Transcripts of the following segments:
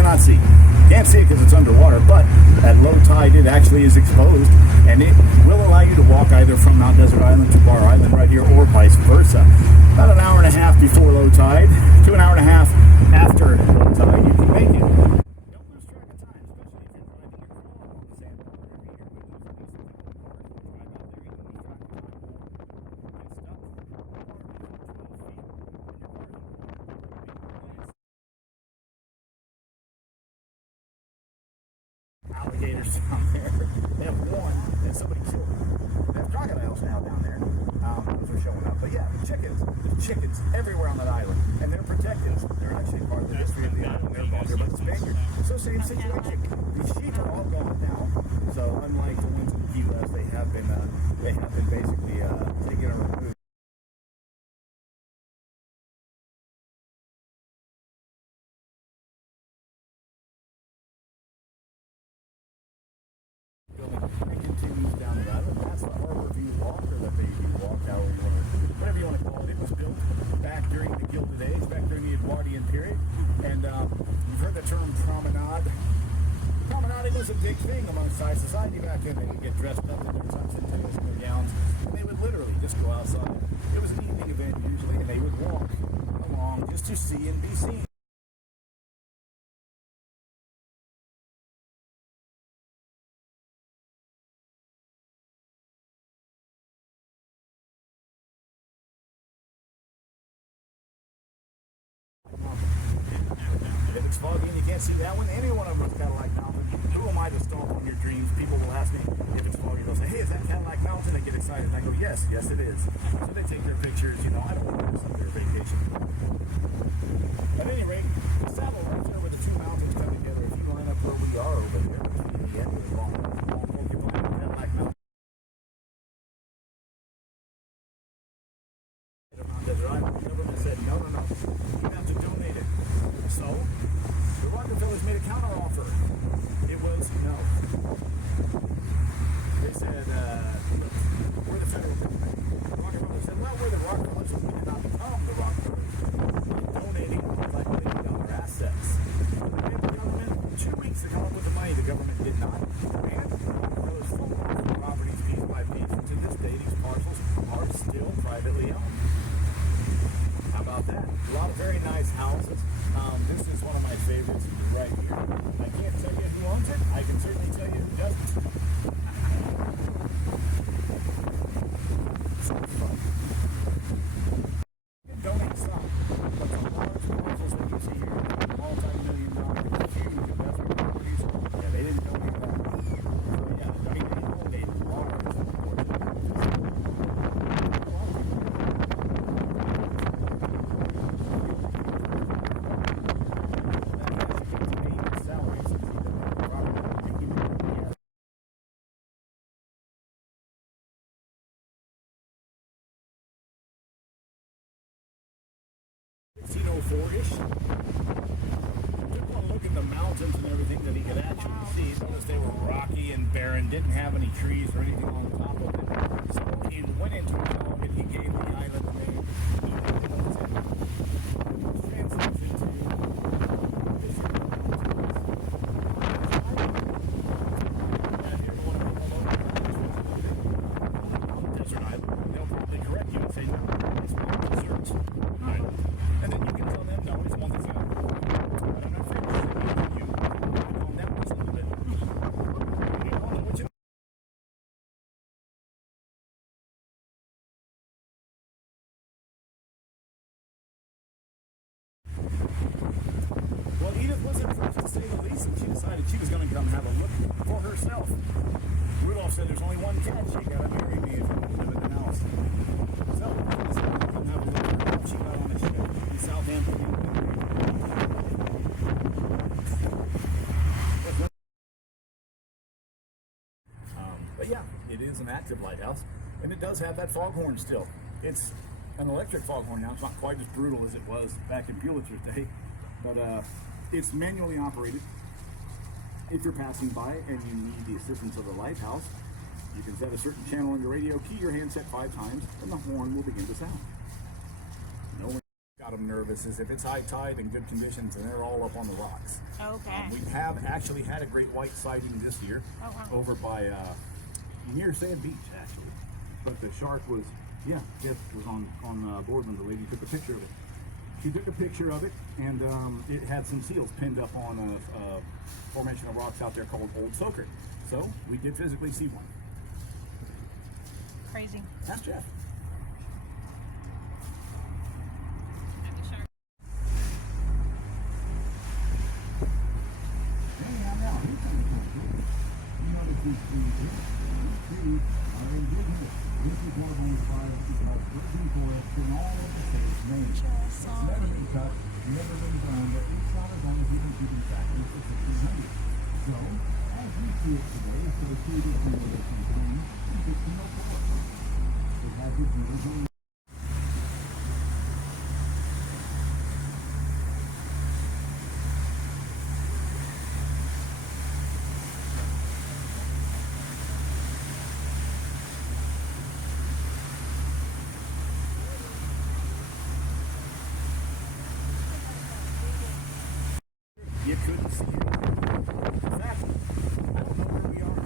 cannot see. Can't see it because it's underwater, but at low tide it actually is exposed, and it will allow you to walk either from Mount Desert Island to Bar Island right here, or vice versa. About an hour and a half before low tide to an hour and a half after low tide, you can make it. Don't lose track of time, especially if you're driving your car along the sand. Alligators down there. They have one, and somebody killed them. They have crocodiles now down there. Those are showing up. But yeah, chickens. There's chickens everywhere on that island, and they're protected. They're actually part of the history of the island. They're bought there by the Spaniards. So same situation. These sheep are all gone now. So unlike the ones in Key West, they have been basically taken or removed. It continues down the island. That's the Harbor View Walk, or the Bay View Walk, whatever you want to call it. It was built back during the Gilded Age, back during the Edwardian period. And you've heard the term promenade. Promenading was a big thing amongst high society back then. They would get dressed up in their tux and tennis gowns, and they would literally just go outside. It was an evening event usually, and they would walk along just to see and be seen. If it's foggy and you can't see that one, any one of them is Cadillac Mountain. Who am I to stomp on your dreams? People will ask me if it's foggy. They'll say, hey, is that Cadillac Mountain? They get excited. And I go, yes, it is. So they take their pictures. I don't want to miss up their vacation. At any rate, the saddle right there where the two mountains come together. If you line up where we are over here, the end of the long porcupine, Cadillac Mountain. Mount Desert Island, the government said, no. You have to donate it. So, the Rockefellers made a counter offer. It was no. They said, look, we're the federal government. The Rockefellers said, well, we're the Rockefellers, we did not become the Rockefellers by donating multi-million-dollar assets. They gave the government 2 weeks to come up with the money. The government did not. And the Rockefellers sold off the properties piece by piece. To this day, these parcels are still privately owned. How about that? A lot of very nice houses. This is one of my favorites right here. I can't tell you who owns it. I can certainly tell you who doesn't. So fun. You can donate some, but the large parcels that you see here, multi-million-dollar, huge investment properties, yeah, they didn't donate that. So yeah, they donated large portions. Ish. Took one look at the mountains and everything that he could actually see. Noticed they were rocky and barren, didn't have any trees or anything on top of it. So he went into a log and he gave the island a name. Translates into desert island. They'll probably correct you and say, no, it's not desert island. And then you can tell them, no, it's one that's not. But I'm not afraid to say you. Calm down just a little bit. Well, Edith was impressed, to say the least, and she decided she was going to come have a look for herself. Rudolph said there's only one catch. You got to marry me if you want to live in the house. So, she decided to come have a look at her. She got on a ship in Southampton. But yeah, it is an active lighthouse, and it does have that foghorn still. It's an electric foghorn now. It's not quite as brutal as it was back in Pulitzer's day, but it's manually operated. If you're passing by and you need the assistance of the lighthouse, you can set a certain channel on your radio, key your handset 5 times, and the horn will begin to sound. No one got them nervous is if it's high tide and good conditions and they're all up on the rocks. Okay. We have actually had a great white sighting this year over by near Sand Beach, actually. But the shark was, Jeff was on board when the lady took a picture of it. She took a picture of it, and it had some seals pinned up on a formation of rocks out there called Old Soaker. So we did physically see one. Crazy. That's Jeff. You couldn't see it. In fact, I don't know where we are.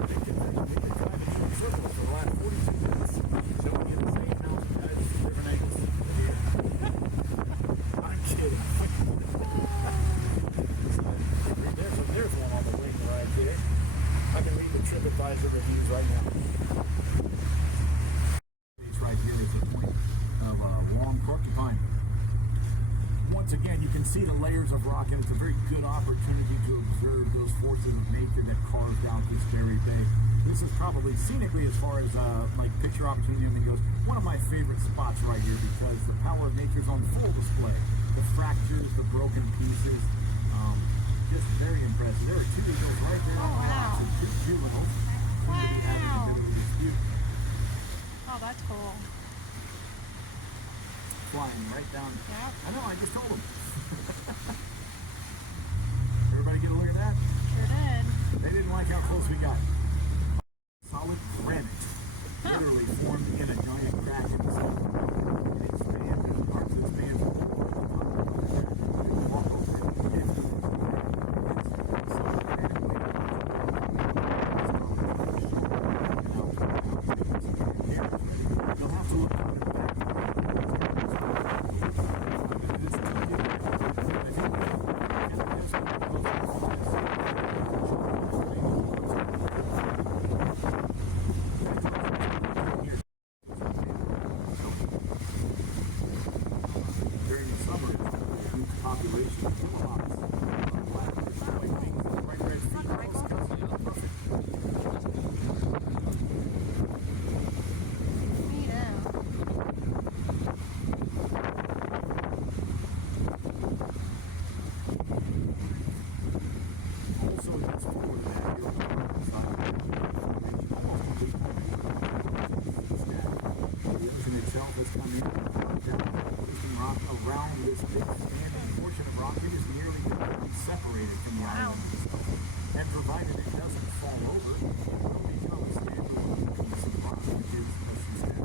We've been driving in circles for the last 42 minutes, showing you the same house at different angles. I'm kidding. There's one on the wing right there. I can read the TripAdvisor reviews right now. This right here is a point of long porcupine. Once again, you can see the layers of rock, and it's a very good opportunity to observe those forces of nature that carved out this very bay. This is probably scenically, as far as like picture opportunity goes, one of my favorite spots right here because the power of nature is on full display. The fractures, the broken pieces, just very impressive. There are two of those right there on the rocks and two juveniles. Wow. Oh, that's cool. Flying right down. Yep. I know, I just told them. Everybody get a look at that? Sure did. They didn't like how close we got. Solid granite. Literally formed in a giant crack in the side. And it spanned, parts of it spanned from the bottom of the crack. Walk over it. It's solid granite weight. You'll have to look out in the back. Around this big standing portion of rock, it is nearly completely separated from the island itself. And provided it doesn't fall over, it will become a standalone piece of rock, which is a sea stack.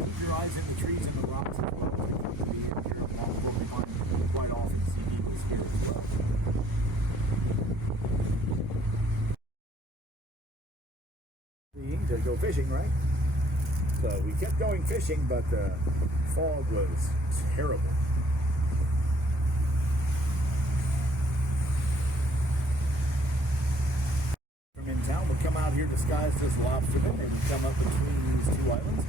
Keep your eyes in the trees and the rocks as well as you come to the end here. Along Porcupine, quite often see eagles here as well. To go fishing, right? So we kept going fishing, but the fog was terrible. From in town would come out here disguised as lobstermen. They would come up between these two islands.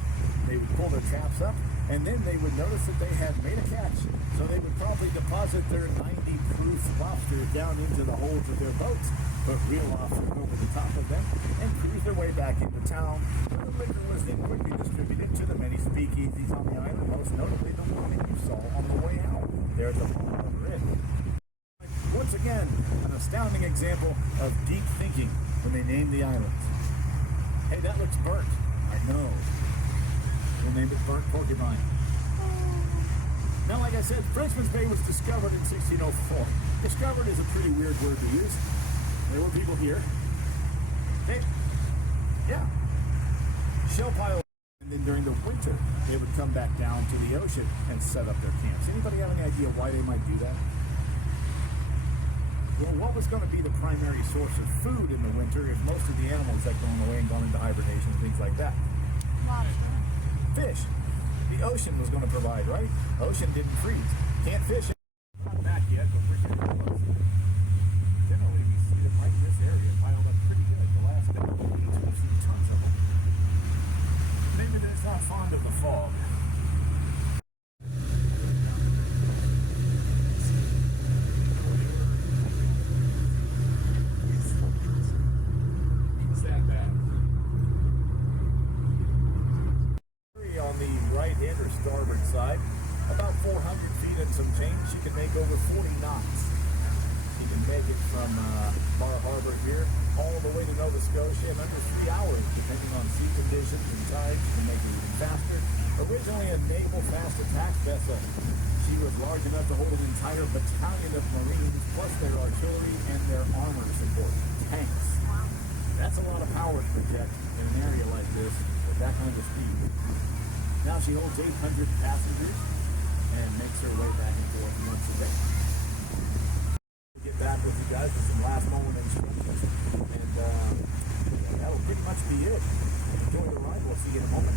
They would pull their traps up, and then they would notice that they had made a catch. So they would probably deposit their 90-proof lobster down into the holds of their boats, put real lobster over the top of them, and cruise their way back into town, where the liquor was then quickly distributed to the many speakeasies on the island, most notably the one that you saw on the way out. There's a over it. Once again, an astounding example of deep thinking when they named the islands. Hey, that looks burnt. I know. We'll name it Burnt Porcupine. Now, like I said, Frenchman's Bay was discovered in 1604. Discovered is a pretty weird word to use. There were people here. Hey, yeah, shell pile, and then during the winter, they would come back down to the ocean and set up their camps. Anybody have any idea why they might do that? Well, what was going to be the primary source of food in the winter if most of the animals had gone away and gone into hibernation and things like that? Lobster. Fish. The ocean was going to provide, right? Ocean didn't freeze. Can't fish. Not back yet, but we're getting close. Generally, we see them right in this area piled up pretty good. The last couple of weeks, we've seen tons of them. Maybe they're just not fond of the fog. On the right hand or starboard side, about 400 feet and some change, you can make over 40 knots. You can make it from Bar Harbor here all the way to Nova Scotia in under 3 hours, depending on sea conditions and tides. You can make it even faster. Originally a naval fast attack vessel, she was large enough to hold an entire battalion of Marines, plus their artillery and their armor support, tanks. That's a lot of power to project in an area like this with that kind of speed. Now she holds 800 passengers and makes her way back and forth once a day. We'll get back with you guys with some last moment instructions, and that'll pretty much be it. Enjoy the ride. We'll see you in a moment.